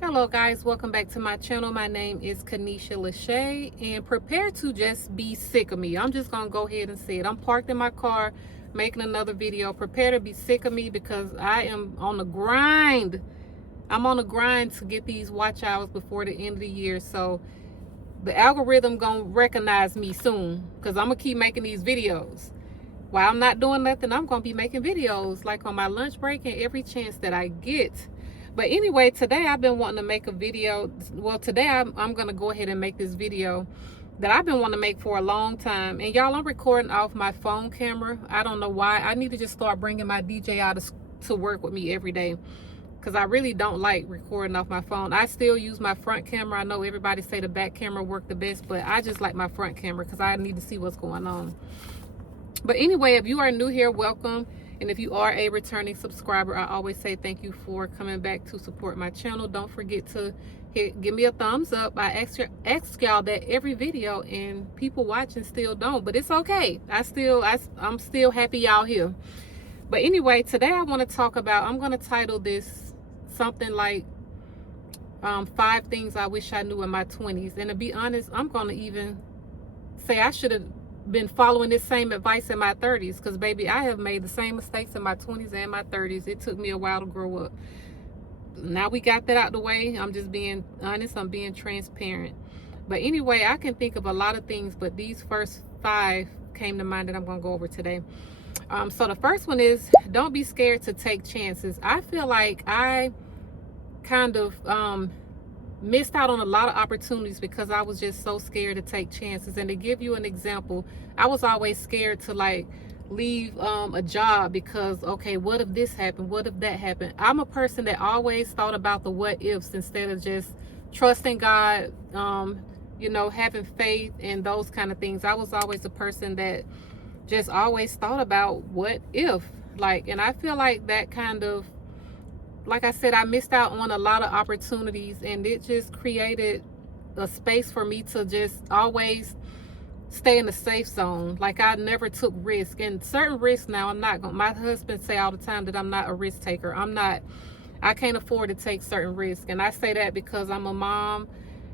Hello guys, welcome back to my channel. My name is Kanisha Lachey, and prepare to just be sick of me. I'm just gonna go ahead and say it. I'm parked in my car making another video. Prepare to be sick of me because I am on the grind. I'm on the grind to get these watch hours before the end of the year. So the algorithm gonna recognize me soon because I'm gonna keep making these videos. While I'm not doing nothing, I'm gonna be making videos like on my lunch break and every chance that I get. But anyway, today I've been wanting to make a video. Well, today I'm gonna go ahead and make this video that I've been wanting to make for a long time. And y'all, I'm recording off my phone camera. I don't know why. I need to just start bringing my DJ out to work with me every day, because I really don't like recording off my phone. I still use my front camera. I know everybody say the back camera work the best, but I just like my front camera because I need to see what's going on. But anyway, if you are new here, welcome. And if you are a returning subscriber, I always say thank you for coming back to support my channel. Don't forget to give me a thumbs up. I ask y'all that every video, and people watching still don't, but it's okay. I'm still happy y'all here. But anyway, today I want to talk about, I'm going to title this something like 5 things I wish I knew in my 20s. And to be honest, I'm going to even say I should have been following this same advice in my 30s, because baby, I have made the same mistakes in my 20s and my 30s. It took me a while to grow up. Now we got that out the way. I'm just being honest. I'm being transparent. But anyway, I can think of a lot of things, but these first 5 came to mind that I'm going to go over today. So the first one is, don't be scared to take chances. I feel like I kind of missed out on a lot of opportunities because I was just so scared to take chances. And to give you an example, I was always scared to like leave a job because, okay, what if this happened? What if that happened? I'm a person that always thought about the what ifs instead of just trusting God, having faith and those kind of things. I was always a person that just always thought about what if, and I feel like that kind of, like I said, I missed out on a lot of opportunities, and it just created a space for me to just always stay in the safe zone. Like, I never took risk, and certain risks now I'm not going. My husband say all the time that I'm not a risk taker. I can't afford to take certain risks, and I say that because I'm a mom,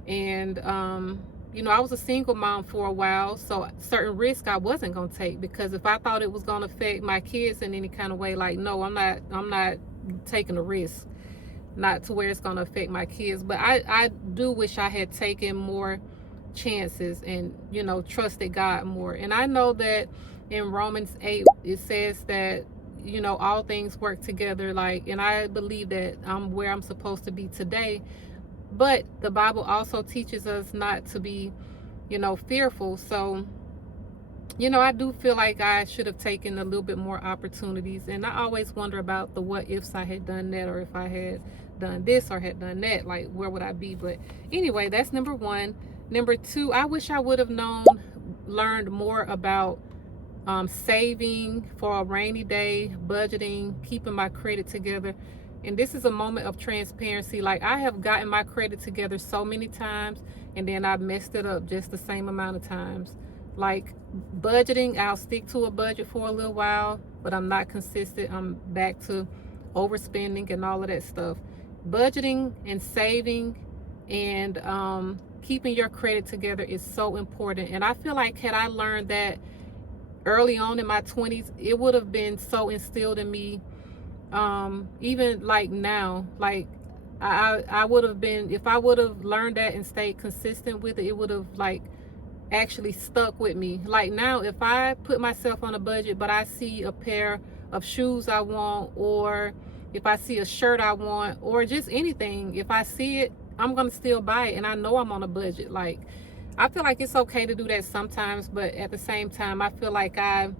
and I was a single mom for a while, so certain risks I wasn't going to take, because if I thought it was going to affect my kids in any kind of way, like, no, I'm not taking a risk, not to where it's going to affect my kids. But I do wish I had taken more chances and trusted God more. And I know that in Romans 8 it says that all things work together, and I believe that I'm where I'm supposed to be today. But the Bible also teaches us not to be fearful. So I do feel like I should have taken a little bit more opportunities. And I always wonder about the what ifs. I had done that, or if I had done this or had done that, like, where would I be? But anyway, that's number 1. Number 2, I wish I would have learned more about saving for a rainy day, budgeting, keeping my credit together. And this is a moment of transparency. Like, I have gotten my credit together so many times, and then I've messed it up just the same amount of times. Like, budgeting, I'll stick to a budget for a little while, but I'm not consistent. I'm back to overspending and all of that stuff. Budgeting and saving and keeping your credit together is so important. And I feel like, had I learned that early on in my 20s, it would have been so instilled in me. Even like now, like I would have been, if I would have learned that and stayed consistent with it, it would have actually stuck with me. Like, now, if I put myself on a budget, but I see a pair of shoes I want, or if I see a shirt I want, or just anything, if I see it, I'm gonna still buy it, and I know I'm on a budget. Like, I feel like it's okay to do that sometimes, but at the same time, I feel like I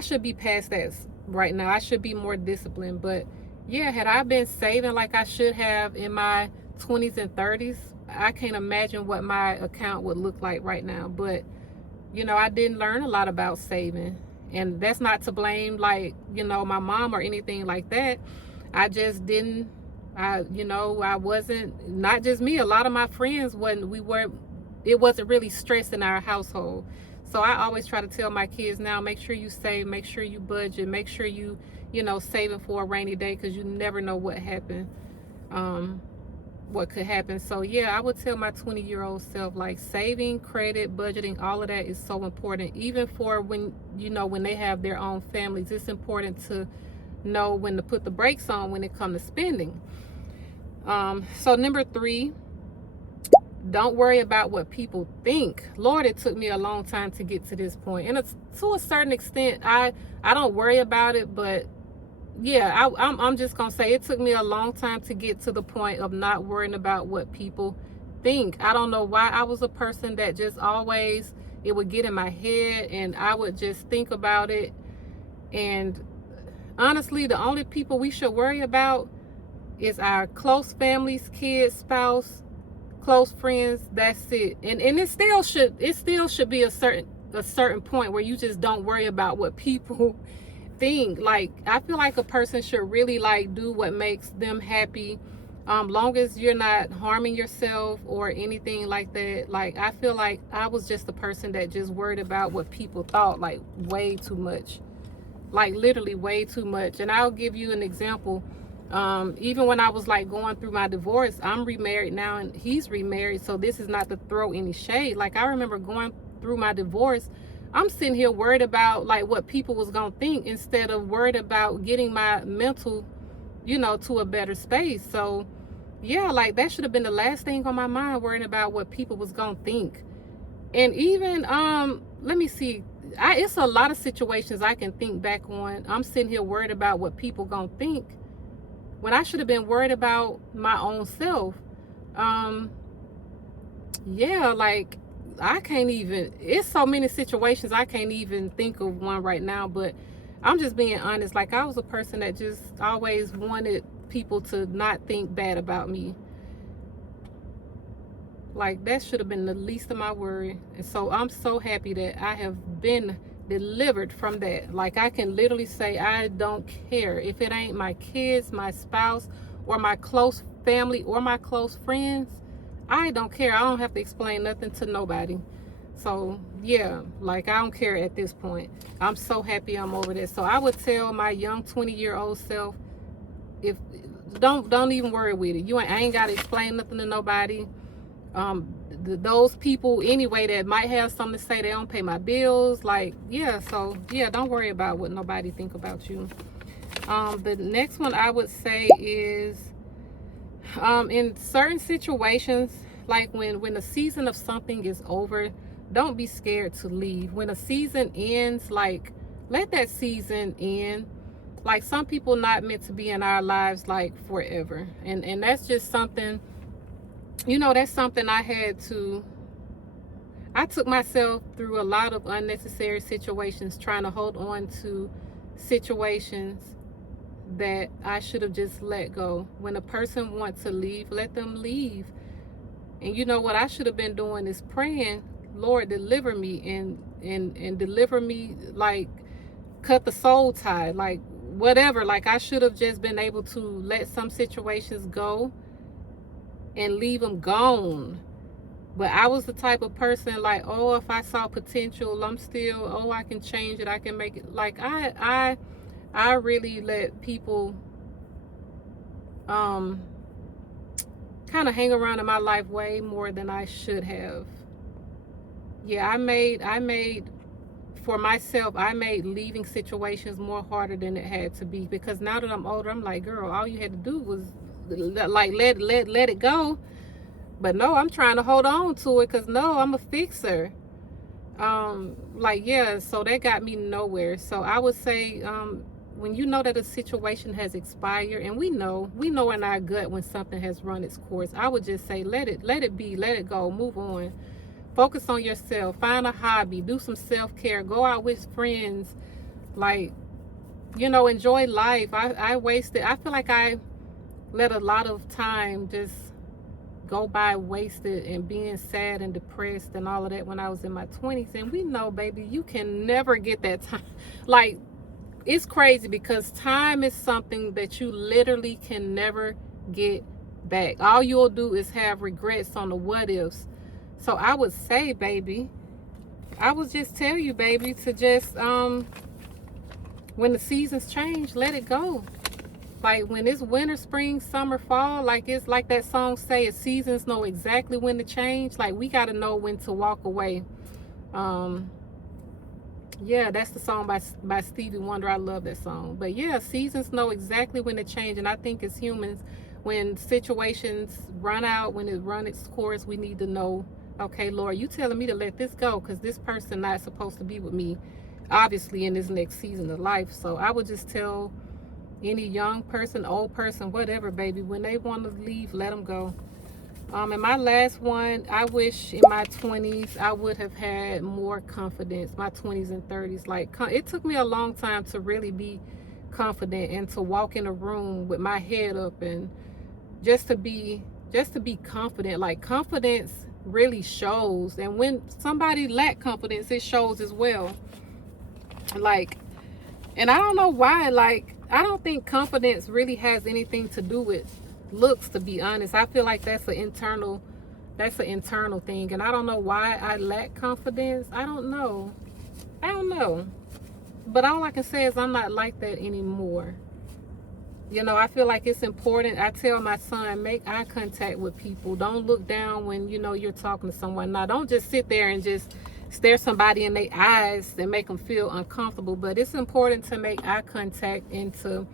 should be past that right now. I should be more disciplined. But yeah, had I been saving like I should have in my 20s and 30s, I can't imagine what my account would look like right now. But I didn't learn a lot about saving, and that's not to blame my mom or anything like that. I just didn't. I wasn't, not just me, a lot of my friends, it wasn't really stress in our household. So I always try to tell my kids now, make sure you save, make sure you budget, make sure you saving for a rainy day, because you never know what happened. what could happen. So yeah, I would tell my 20-year-old self, like, saving, credit, budgeting, all of that is so important. Even for when, you know, when they have their own families, it's important to know when to put the brakes on when it comes to spending. So number 3, don't worry about what people think. Lord, it took me a long time to get to this point, and it's, to a certain extent, I don't worry about it, but yeah, I'm just gonna say it took me a long time to get to the point of not worrying about what people think. I don't know why I was a person that just always, it would get in my head and I would just think about it. And honestly, the only people we should worry about is our close families, kids, spouse, close friends. That's it. And it still should be a certain point where you just don't worry about what people think. Like, I feel like a person should really, like, do what makes them happy, long as you're not harming yourself or anything like that. Like, I feel like I was just a person that just worried about what people thought, like, way too much, like literally way too much. And I'll give you an example. Even when I was, like, going through my divorce, I'm remarried now and he's remarried, so this is not to throw any shade. Like, I remember going through my divorce, I'm sitting here worried about, like, what people was gonna think instead of worried about getting my mental, you know, to a better space. So yeah, like, that should have been the last thing on my mind, worrying about what people was gonna think. And even let me see, it's a lot of situations I can think back on. I'm sitting here worried about what people gonna think when I should have been worried about my own self. Yeah, like, I can't even, it's so many situations I can't even think of one right now. But I'm just being honest. Like, I was a person that just always wanted people to not think bad about me. Like, that should have been the least of my worry. And so I'm so happy that I have been delivered from that. Like, I can literally say I don't care if it ain't my kids, my spouse, or my close family, or my close friends. I don't care. I don't have to explain nothing to nobody. So yeah, like, I don't care at this point. I'm so happy I'm over this. So I would tell my young 20-year-old self, if don't even worry with it. I ain't gotta explain nothing to nobody. Those people anyway that might have something to say, they don't pay my bills. Like, yeah, so yeah, don't worry about what nobody think about you. The next one I would say is, in certain situations, like when the season of something is over, don't be scared to leave. When a season ends, like, let that season end. Like, some people not meant to be in our lives, like, forever. And that's just something, you know, that's something I took myself through a lot of unnecessary situations, trying to hold on to situations that I should have just let go. When a person wants to leave, let them leave. And you know what I should have been doing is praying, Lord, deliver me, and deliver me, like, cut the soul tie, like, whatever. Like, I should have just been able to let some situations go and leave them gone. But I was the type of person, like, oh, if I saw potential, I'm still, oh, I can change it, I can make it. Like, I really let people kind of hang around in my life way more than I should have. Yeah, I made for myself, I made leaving situations more harder than it had to be, because now that I'm older, I'm like, girl, all you had to do was, like, let it go. But no, I'm trying to hold on to it, because no, I'm a fixer. Like, yeah, so that got me nowhere. So I would say, when you know that a situation has expired, and we know in our gut when something has run its course, I would just say, let it be, let it go, move on. Focus on yourself, find a hobby, do some self-care, go out with friends, like, you know, enjoy life. I feel like I let a lot of time just go by wasted and being sad and depressed and all of that when I was in my 20s. And we know, baby, you can never get that time. Like, it's crazy, because time is something that you literally can never get back. All you'll do is have regrets on the what ifs. So I would say, baby, I would just tell you, baby, to just when the seasons change, let it go. Like when it's winter, spring, summer, fall, like it's like that song say, seasons know exactly when to change. Like we got to know when to walk away. Yeah, that's the song by Stevie Wonder. I love that song. But yeah, seasons know exactly when to change. And I think as humans, when situations run out, when it run its course, we need to know, okay, Lord, you telling me to let this go because this person not supposed to be with me, obviously, in this next season of life. So I would just tell any young person, old person, whatever, baby, when they want to leave, let them go. And my last one, I wish in my 20s I would have had more confidence. My 20s and 30s, like it took me a long time to really be confident and to walk in a room with my head up and just to be confident. Like confidence really shows, and when somebody lack confidence, it shows as well. Like, and I don't know why, like I don't think confidence really has anything to do with looks, to be honest. I feel like that's an internal thing, and I don't know why I lack confidence. I don't know, but all I can say is I'm not like that anymore. You know, I feel like it's important. I tell my son, make eye contact with people. Don't look down when you know you're talking to someone. Now, don't just sit there and just stare somebody in their eyes and make them feel uncomfortable. But it's important to make eye contact and to,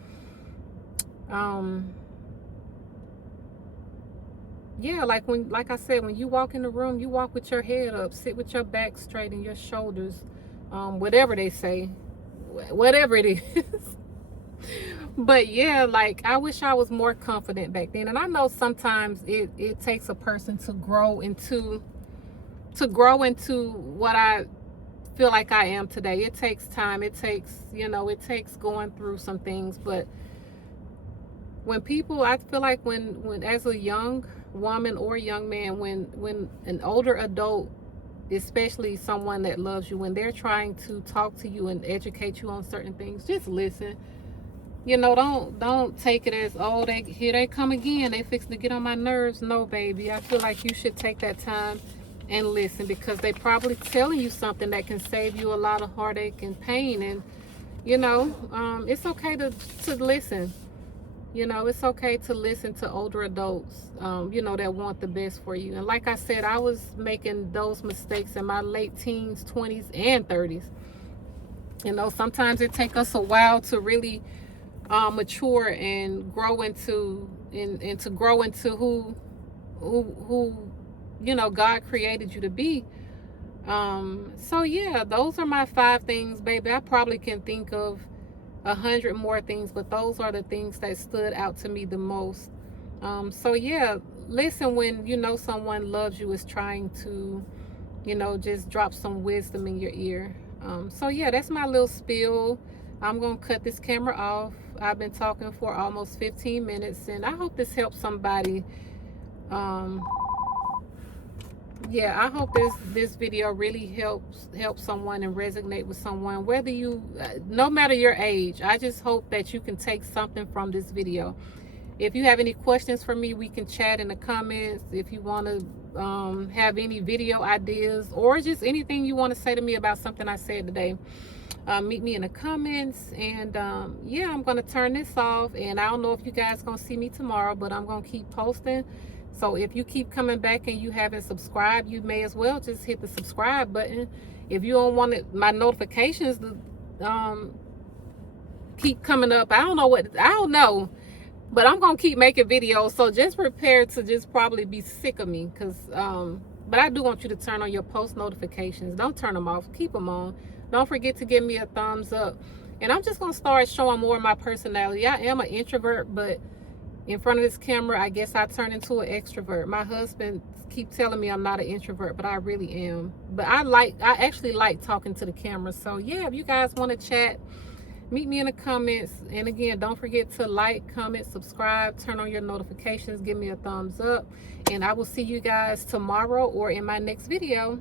yeah, like I said, when you walk in the room, you walk with your head up, sit with your back straight and your shoulders, whatever they say, whatever it is. But yeah, like I wish I was more confident back then. And I know sometimes it takes a person to grow into what I feel like I am today. It takes time. It takes, it takes going through some things. But when people, I feel like when as a young woman or young man, when an older adult, especially someone that loves you, when they're trying to talk to you and educate you on certain things, just listen. Don't take it as, oh, here they come again, they fixing to get on my nerves. No, baby, I feel like you should take that time and listen, because they probably telling you something that can save you a lot of heartache and pain. And it's okay to listen. It's okay to listen to older adults, that want the best for you. And like I said, I was making those mistakes in my late teens, 20s, and 30s. Sometimes it takes us a while to really mature and grow into who God created you to be. So yeah, those are my 5 things, baby. I probably can think of 100 more things, but those are the things that stood out to me the most. So yeah, listen when someone loves you, is trying to just drop some wisdom in your ear. So yeah, that's my little spiel. I'm gonna cut this camera off. I've been talking for almost 15 minutes, and I hope this helps somebody. Yeah, I hope this video really helps someone and resonate with someone, whether you no matter your age. I just hope that you can take something from this video. If you have any questions for me, we can chat in the comments. If you want to have any video ideas or just anything you want to say to me about something I said today, meet me in the comments. And yeah, I'm going to turn this off, and I don't know if you guys going to see me tomorrow, but I'm going to keep posting. So if you keep coming back and you haven't subscribed, you may as well just hit the subscribe button. If you don't want my notifications to keep coming up, I don't know, but I'm gonna keep making videos. So just prepare to just probably be sick of me, because but I do want you to turn on your post notifications. Don't turn them off, keep them on. Don't forget to give me a thumbs up. And I'm just gonna start showing more of my personality. I am an introvert, but in front of this camera, I guess I turn into an extrovert. My husband keep telling me I'm not an introvert, but I really am. But I actually like talking to the camera. So yeah, if you guys want to chat, meet me in the comments. And again, don't forget to like, comment, subscribe, turn on your notifications, give me a thumbs up, and I will see you guys tomorrow or in my next video.